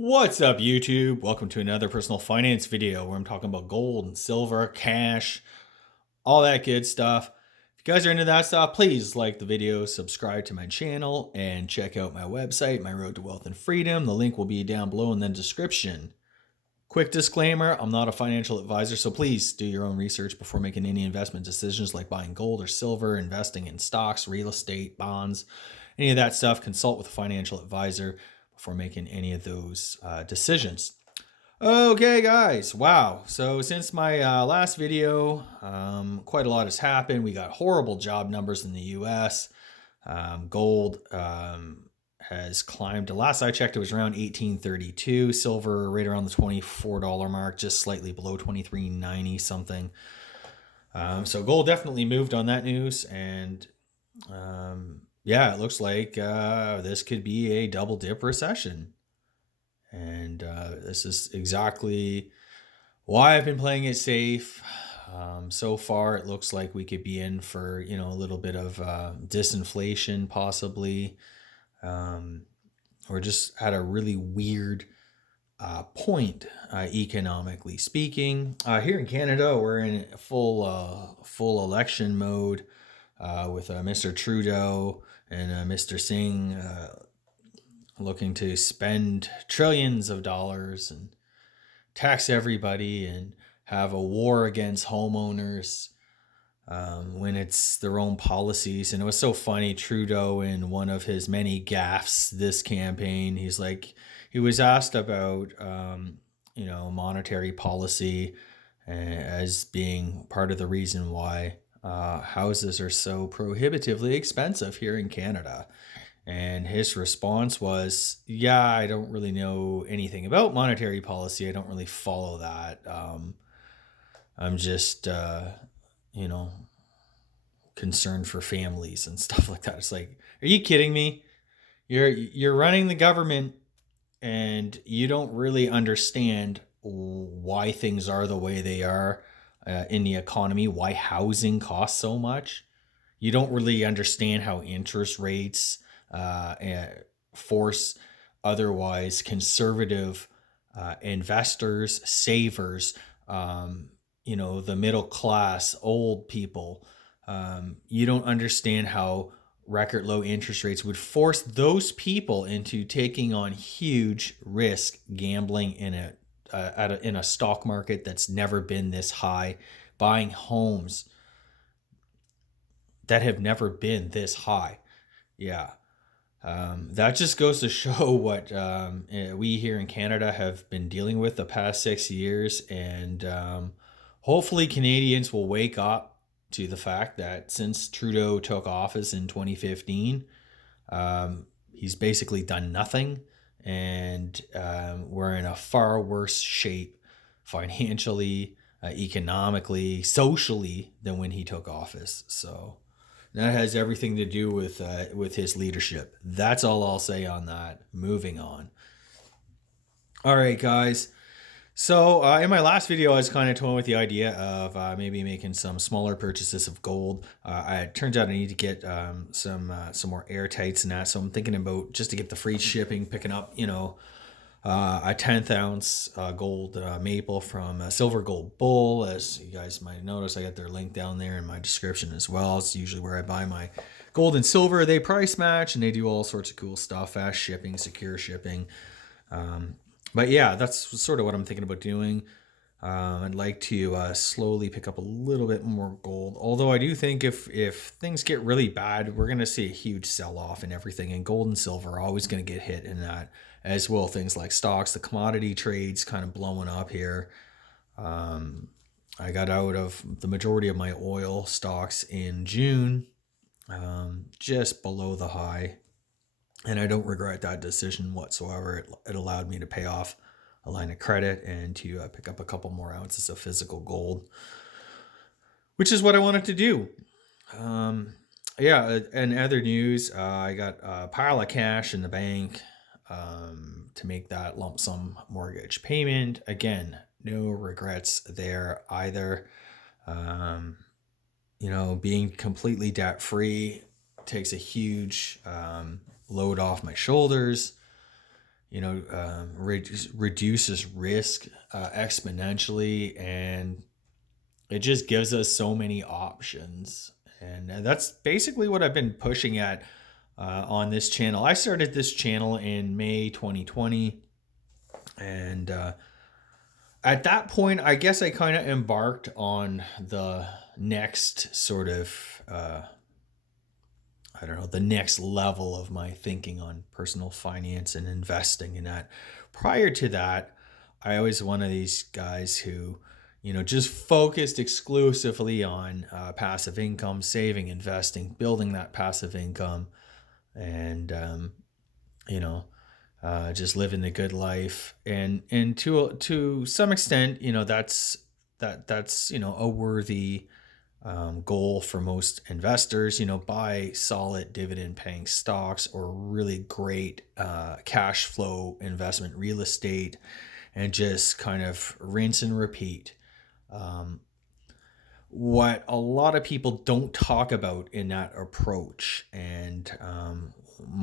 What's up, YouTube? Welcome to another personal finance video where I'm talking about gold and silver, cash, all that good stuff. If you guys are into that stuff, please like the video, subscribe to my channel, and check out my website, My Road to Wealth and Freedom. The link will be down below in the description. Quick disclaimer, I'm not a financial advisor, so please do your own research before making any investment decisions like buying gold or silver, investing in stocks, real estate, bonds, any of that stuff. Consult with a financial advisor before making any of those decisions. Okay, guys. Wow. So since my last video, quite a lot has happened. We got horrible job numbers in the U.S. Gold has climbed. The last I checked, it was around 1832. Silver right around the $24 mark, just slightly below 23.90 something. So gold definitely moved on that news, and yeah, it looks like this could be a double dip recession. And this is exactly why I've been playing it safe. So far, it looks like we could be in for, a little bit of disinflation, possibly. We're just at a really weird point, economically speaking. Here in Canada, we're in full election mode with Mr. Trudeau and Mr. Singh looking to spend trillions of dollars and tax everybody and have a war against homeowners when it's their own policies. And it was so funny, Trudeau, in one of his many gaffes this campaign, he was asked about monetary policy as being part of the reason why houses are so prohibitively expensive here in Canada. And his response was, yeah, I don't really know anything about monetary policy. I don't really follow that. I'm just, concerned for families and stuff like that. It's like, are you kidding me? You're running the government and you don't really understand why things are the way they are in the economy, why housing costs so much. You don't really understand how interest rates force otherwise conservative investors, savers, the middle class, old people. You don't understand how record low interest rates would force those people into taking on huge risk gambling in a stock market that's never been this high, buying homes that have never been this high. Yeah. That just goes to show what we here in Canada have been dealing with the past 6 years. And hopefully Canadians will wake up to the fact that since Trudeau took office in 2015, he's basically done nothing. And we're in a far worse shape financially, economically, socially than when he took office. So that has everything to do with his leadership. That's all I'll say on that. Moving on. All right, guys. So in my last video, I was kind of toying with the idea of maybe making some smaller purchases of gold. It turns out I need to get some more airtights and that. So I'm thinking about, just to get the free shipping, picking up, a 10th ounce gold maple from Silver Gold Bull. As you guys might notice, I got their link down there in my description as well. It's usually where I buy my gold and silver. They price match and they do all sorts of cool stuff, fast shipping, secure shipping. But yeah, that's sort of what I'm thinking about doing. I'd like to slowly pick up a little bit more gold. Although I do think if things get really bad, we're going to see a huge sell-off in everything. And gold and silver are always going to get hit in that, as well things like stocks. The commodity trades kind of blowing up here. I got out of the majority of my oil stocks in June, just below the high. And I don't regret that decision whatsoever. It allowed me to pay off a line of credit and to pick up a couple more ounces of physical gold, which is what I wanted to do. Yeah, and other news, I got a pile of cash in the bank to make that lump sum mortgage payment. Again, no regrets there either. Being completely debt free takes a huge load off my shoulders. reduces risk exponentially, and it just gives us so many options. And that's basically what I've been pushing at on this channel. I started this channel in May 2020, and at that point, I guess I kind of embarked on the next sort of, I don't know, the next level of my thinking on personal finance and investing. And that prior to that, I was one of these guys who, just focused exclusively on passive income, saving, investing, building that passive income, and you know, just living the good life. And to some extent, that's a worthy goal for most investors. Buy solid dividend paying stocks or really great cash flow investment real estate, and just kind of rinse and repeat. Um, what a lot of people don't talk about in that approach, and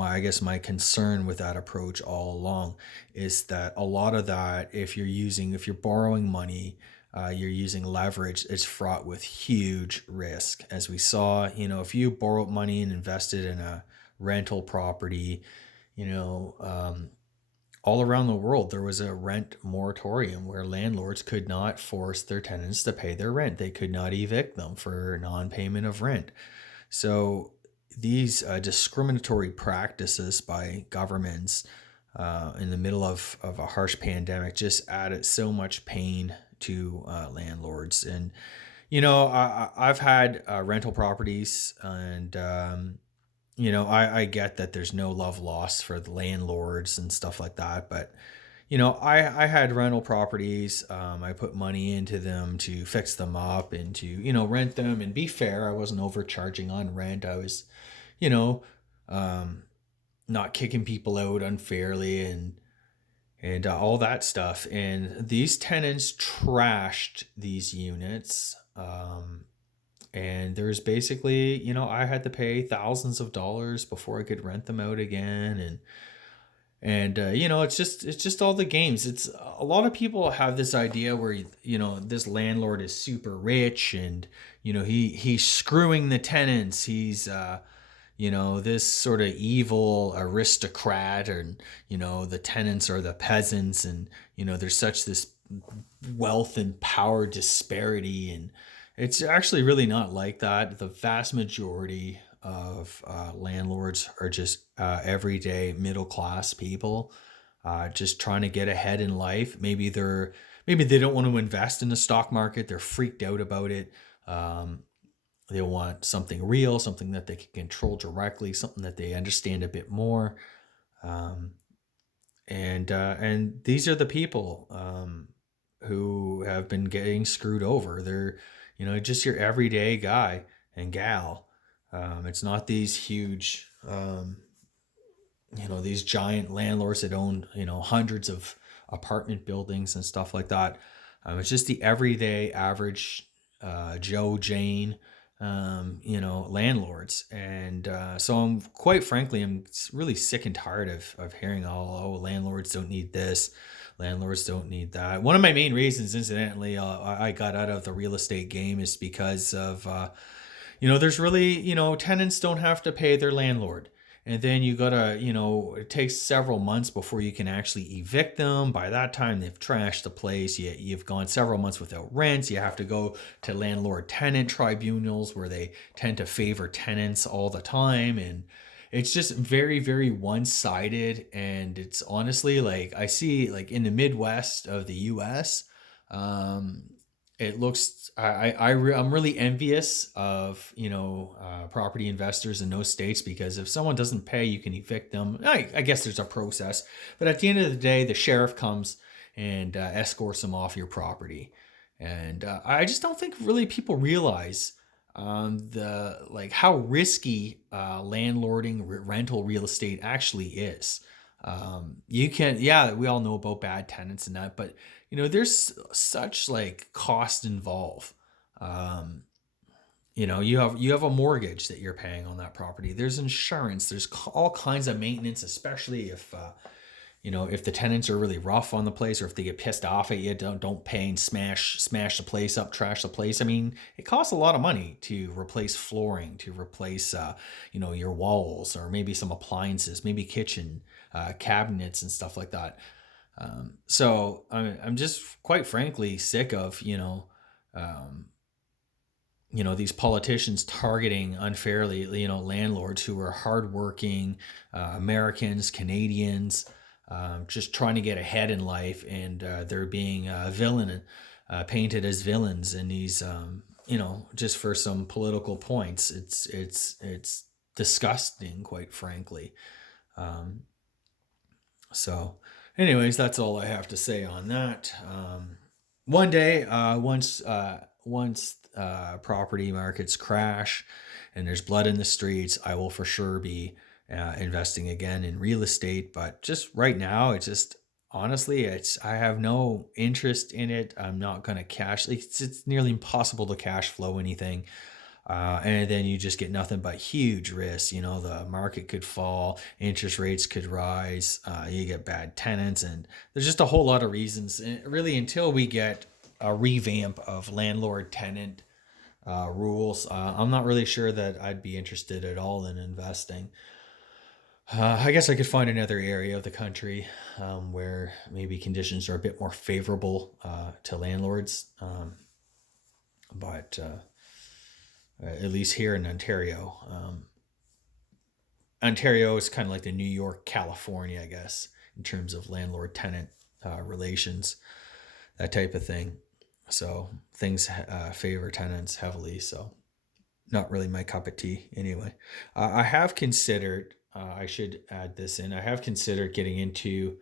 I guess my concern with that approach all along is that a lot of that, if you're borrowing money, you're using leverage, it's fraught with huge risk. As we saw, if you borrowed money and invested in a rental property, you know, um, all around the world, there was a rent moratorium where landlords could not force their tenants to pay their rent. They could not evict them for non payment of rent. So, these discriminatory practices by governments in the middle of a harsh pandemic just added so much pain to landlords. And, I've had rental properties, and I get that there's no love lost for the landlords and stuff like that. But, I had rental properties. I put money into them to fix them up and to, rent them and be fair. I wasn't overcharging on rent. I was, you know, um, not kicking people out unfairly, and all that stuff. And these tenants trashed these units. And there's basically, I had to pay thousands of dollars before I could rent them out again. And it's just all the games. It's a lot of people have this idea where, this landlord is super rich, and, he's screwing the tenants. He's, this sort of evil aristocrat, and, the tenants are the peasants, and, there's such this wealth and power disparity. And it's actually really not like that. The vast majority of landlords are just everyday middle class people, just trying to get ahead in life. Maybe they don't want to invest in the stock market. They're freaked out about it. Um, they want something real, something that they can control directly, something that they understand a bit more. Um, and these are the people who have been getting screwed over. They're, just your everyday guy and gal. It's not these huge, these giant landlords that own, hundreds of apartment buildings and stuff like that. It's just the everyday average Joe Jane, landlords. And so quite frankly, I'm really sick and tired of hearing, oh, landlords don't need this. Landlords don't need that. One of my main reasons, incidentally, I got out of the real estate game is because of, there's really, tenants don't have to pay their landlord. And then you gotta, it takes several months before you can actually evict them. By that time, they've trashed the place. You've gone several months without rents. You have to go to landlord tenant tribunals where they tend to favor tenants all the time. And it's just very, very one sided. And it's honestly like I see, like in the Midwest of the US, um, it looks I'm really envious of property investors in those states, because if someone doesn't pay, you can evict them. I guess there's a process, but at the end of the day, the sheriff comes and escorts them off your property. And I just don't think really people realize the like how risky landlording rental real estate actually is. You can, yeah, we all know about bad tenants and that, but there's such like cost involved. Um, you have a mortgage that you're paying on that property. There's insurance. There's all kinds of maintenance, especially if if the tenants are really rough on the place, or if they get pissed off at you, don't pay and smash the place up, trash the place. I mean, it costs a lot of money to replace flooring, to replace your walls, or maybe some appliances, maybe kitchen cabinets and stuff like that. So I'm just quite frankly sick of um, these politicians targeting unfairly, landlords who are hardworking Americans, Canadians, just trying to get ahead in life, and they're being villain painted as villains in these, just for some political points. It's disgusting, quite frankly. Um, so, anyways, that's all I have to say on that. One day, once property markets crash and there's blood in the streets, I will for sure be investing again in real estate. But just right now, it's just honestly, I have no interest in it. I'm not gonna cash. It's nearly impossible to cash flow anything, and then you just get nothing but huge risks. The market could fall, interest rates could rise, you get bad tenants, and there's just a whole lot of reasons. And really, until we get a revamp of landlord tenant rules, I'm not really sure that I'd be interested at all in investing. I guess I could find another area of the country where maybe conditions are a bit more favorable to landlords. But at least here in Ontario. Ontario is kind of like the New York, California, I guess, in terms of landlord tenant relations, that type of thing. So things favor tenants heavily. So not really my cup of tea anyway. I have considered, I should add this in, I have considered getting into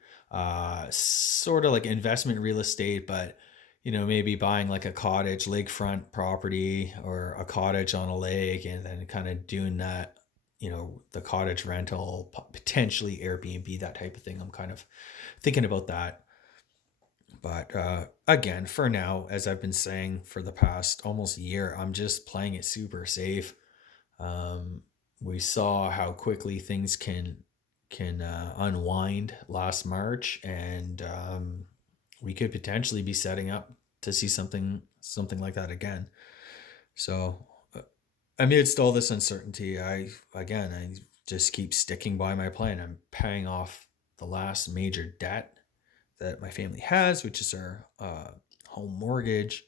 sort of like investment real estate, but maybe buying like a cottage, lakefront property, or a cottage on a lake, and then kind of doing that, the cottage rental, potentially Airbnb, that type of thing. I'm kind of thinking about that. But again, for now, as I've been saying for the past almost year, I'm just playing it super safe. Um, we saw how quickly things can unwind last March, and we could potentially be setting up to see something like that again. So, amidst all this uncertainty, I just keep sticking by my plan. I'm paying off the last major debt that my family has, which is our home mortgage,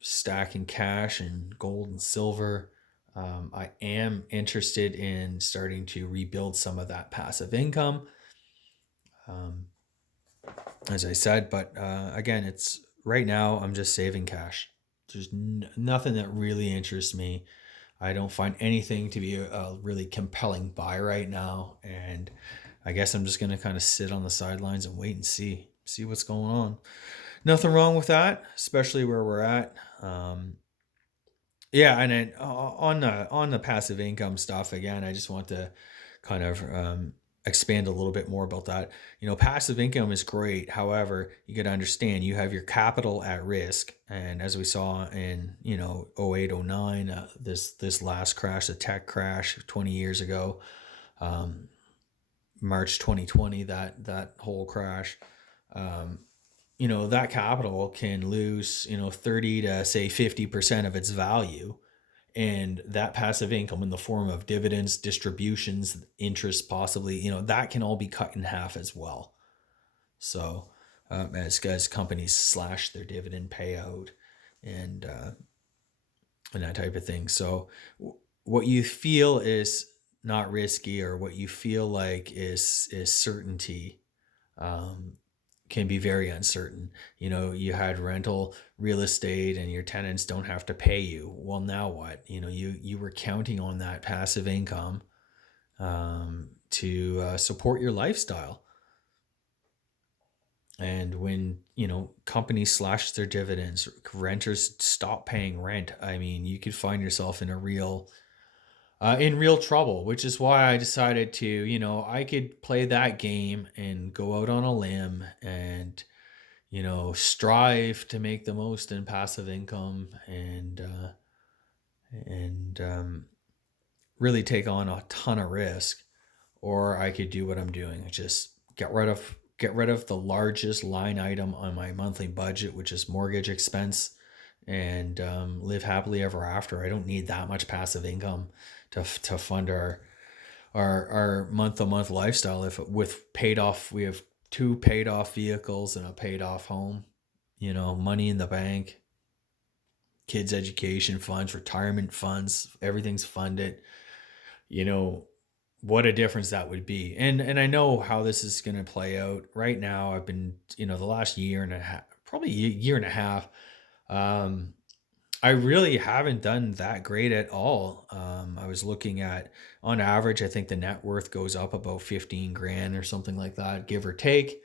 stacking cash and gold and silver. I am interested in starting to rebuild some of that passive income, um, as I said. But again, it's right now I'm just saving cash. There's nothing that really interests me. I don't find anything to be a really compelling buy right now, and I guess I'm just gonna kind of sit on the sidelines and wait and see what's going on. Nothing wrong with that, especially where we're at. Yeah, and then on the passive income stuff again, I just want to kind of expand a little bit more about that. Passive income is great. However, you got to understand you have your capital at risk, and as we saw in '08, '09, this last crash, the tech crash 20 years ago, um, March 2020, that whole crash. Um, that capital can lose 30 to say 50% of its value, and that passive income in the form of dividends, distributions, interest, possibly, that can all be cut in half as well. So as companies slash their dividend payout, and that type of thing. So what you feel is not risky, or what you feel like is certainty, um, can be very uncertain. You had rental real estate and your tenants don't have to pay you. Well, now what? You were counting on that passive income to support your lifestyle. And when, companies slash their dividends, renters stop paying rent, I mean, you could find yourself in real trouble, which is why I decided to, I could play that game and go out on a limb and strive to make the most in passive income, and really take on a ton of risk. Or I could do what I'm doing, just get rid of the largest line item on my monthly budget, which is mortgage expense, and live happily ever after. I don't need that much passive income to fund our month to month lifestyle. If with paid off, we have two paid off vehicles and a paid off home, money in the bank, kids' education funds, retirement funds, everything's funded. You know, what a difference that would be. And I know how this is going to play out. Right now, I've been, the last year and a half, probably a year and a half, um, I really haven't done that great at all. I was looking at, on average, I think the net worth goes up about 15 grand or something like that, give or take,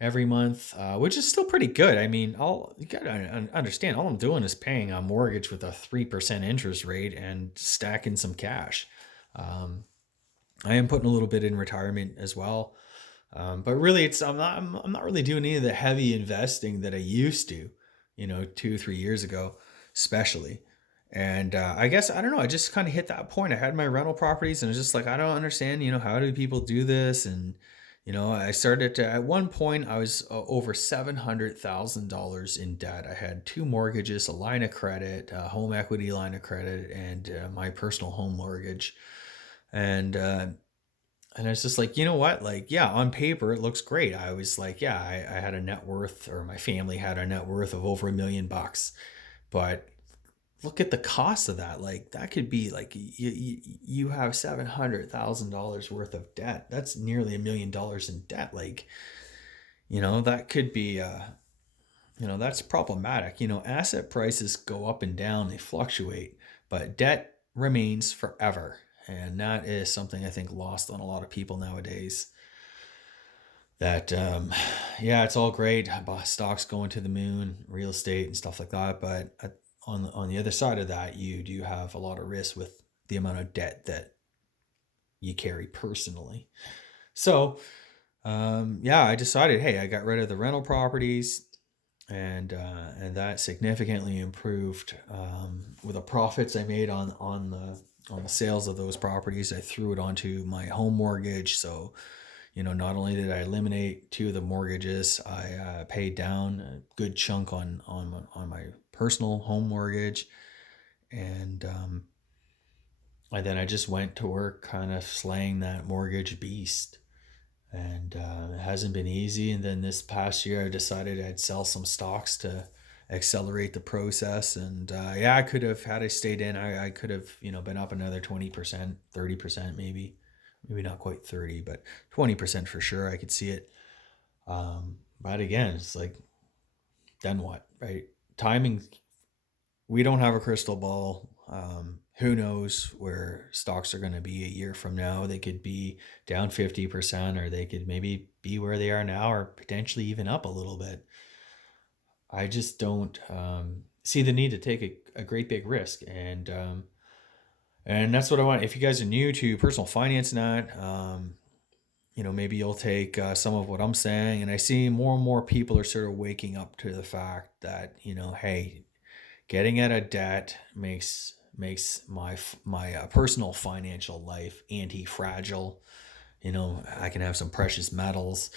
every month, which is still pretty good. I mean, you gotta understand, all I'm doing is paying a mortgage with a 3% interest rate and stacking some cash. Um, I am putting a little bit in retirement as well. But really, I'm not really doing any of the heavy investing that I used to, 2, 3 years ago, especially. And I guess I don't know. I just kind of hit that point. I had my rental properties, and it's just like I don't understand. How do people do this? And I started to at one point I was over $700,000 in debt. I had two mortgages, a line of credit, a home equity line of credit, and my personal home mortgage. And it's just like, you know what? Like, yeah, on paper, it looks great. I was like, yeah, I had a net worth, or my family had a net worth of over $1 million. But look at the cost of that. Like, that could be like, you have $700,000 worth of debt. That's nearly $1 million in debt. Like, that could be, that's problematic. Asset prices go up and down, they fluctuate, but debt remains forever. And that is something I think lost on a lot of people nowadays. That, yeah, it's all great. Stocks going to the moon, real estate and stuff like that. But on the other side of that, you do have a lot of risk with the amount of debt that you carry personally. So, yeah, I decided, hey, I got rid of the rental properties, and that significantly improved, with the profits I made on the sales of those properties. I threw it onto my home mortgage. So, not only did I eliminate two of the mortgages, I paid down a good chunk on my personal home mortgage, and then I just went to work, kind of slaying that mortgage beast. And it hasn't been easy. And then this past year, I decided I'd sell some stocks to accelerate the process. And yeah, I could have, had I stayed in, I could have, been up another 20%, 30%, maybe not quite 30, but 20% for sure. I could see it. But again, it's like, then what, right? Timing, we don't have a crystal ball. Who knows where stocks are going to be a year from now? They could be down 50%, or they could maybe be where they are now, or potentially even up a little bit. I just don't see the need to take a great big risk. And that's what I want. If you guys are new to personal finance, maybe you'll take some of what I'm saying. And I see more and more people are sort of waking up to the fact that, hey, getting out of debt makes my personal financial life anti-fragile. I can have some precious metals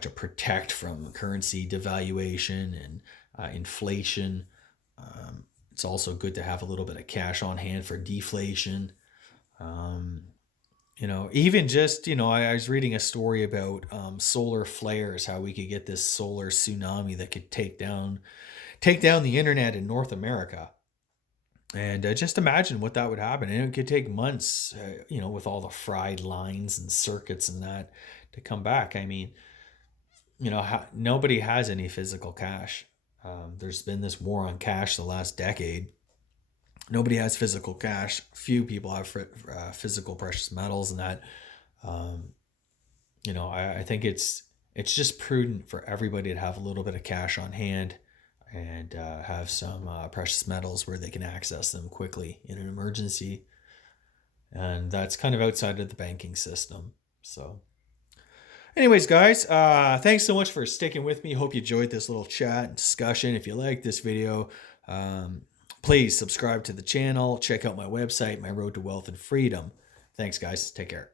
to protect from currency devaluation and inflation. It's also good to have a little bit of cash on hand for deflation. Um, Even just, I was reading a story about solar flares, how we could get this solar tsunami that could take down the internet in North America. And just imagine what that would happen. And it could take months, with all the fried lines and circuits and that to come back. I mean, nobody has any physical cash. There's been this war on cash the last decade. Nobody has physical cash. Few people have physical precious metals, and that. Um, I think it's just prudent for everybody to have a little bit of cash on hand, and have some precious metals where they can access them quickly in an emergency. And that's kind of outside of the banking system. So, anyways, guys, thanks so much for sticking with me. Hope you enjoyed this little chat and discussion. If you like this video, please subscribe to the channel. Check out my website, My Road to Wealth and Freedom. Thanks, guys. Take care.